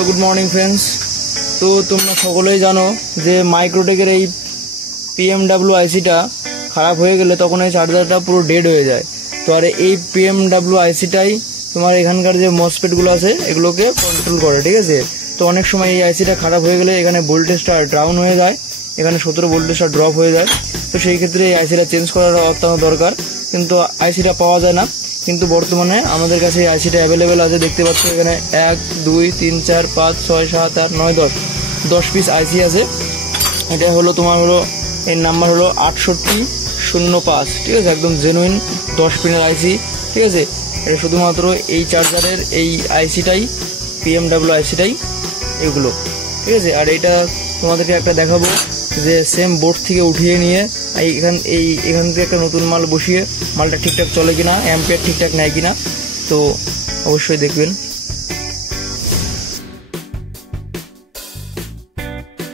তো good morning friends. তো তোমরা সকলেই জানো যে মাইক্রোটেকের এই পিএমডাব্লিউ আইসিটা খারাপ হয়ে গেলে তখন এই চার্জারটা পুরো ডেড হয়ে যায়। তো আর এই পিএমডাব্লিউ আইসিটাই তোমার এখানকার যে মসফেটগুলো আছে এগুলোকে কন্ট্রোল করে, ঠিক আছে। তো অনেক সময় এই আইসিটা খারাপ হয়ে গেলে এখানে ভোল্টেজটা ডাউন হয়ে যায়, এখানে 17 ভোল্টেজটা ড্রপ হয়ে যায়। তো সেই ক্ষেত্রে এই আইসিটা চেঞ্জ করার অত্যন্ত দরকার, কিন্তু আইসিটা পাওয়া যায় না। কিন্তু বর্তমানে আমাদের কাছে এই আইসিটা অ্যাভেলেবেল আছে, দেখতে পাচ্ছ এখানে 1 2 3 4 5 6 7 8 9 10 পিস আইসি আছে। এটা হলো তোমার হলো এর নাম্বার হলো 6805, ঠিক আছে, একদম জেনুইন 10 পিনের আইসি, ঠিক আছে। এটা শুধুমাত্র এই চার্জারের এই আইসিটাই, পিএমডাব্লিউ আইসিটাই এগুলো, ঠিক আছে। আর এইটা তোমাদেরকে একটা দেখাবো যে সেম বোর্ড থেকে উঠিয়ে নিয়ে এখান থেকে একটা নতুন মাল বসিয়ে মালটা ঠিকঠাক চলে কিনা, অ্যাম্পিয়ার ঠিকঠাক নেয় কিনা, তো অবশ্যই দেখবেন।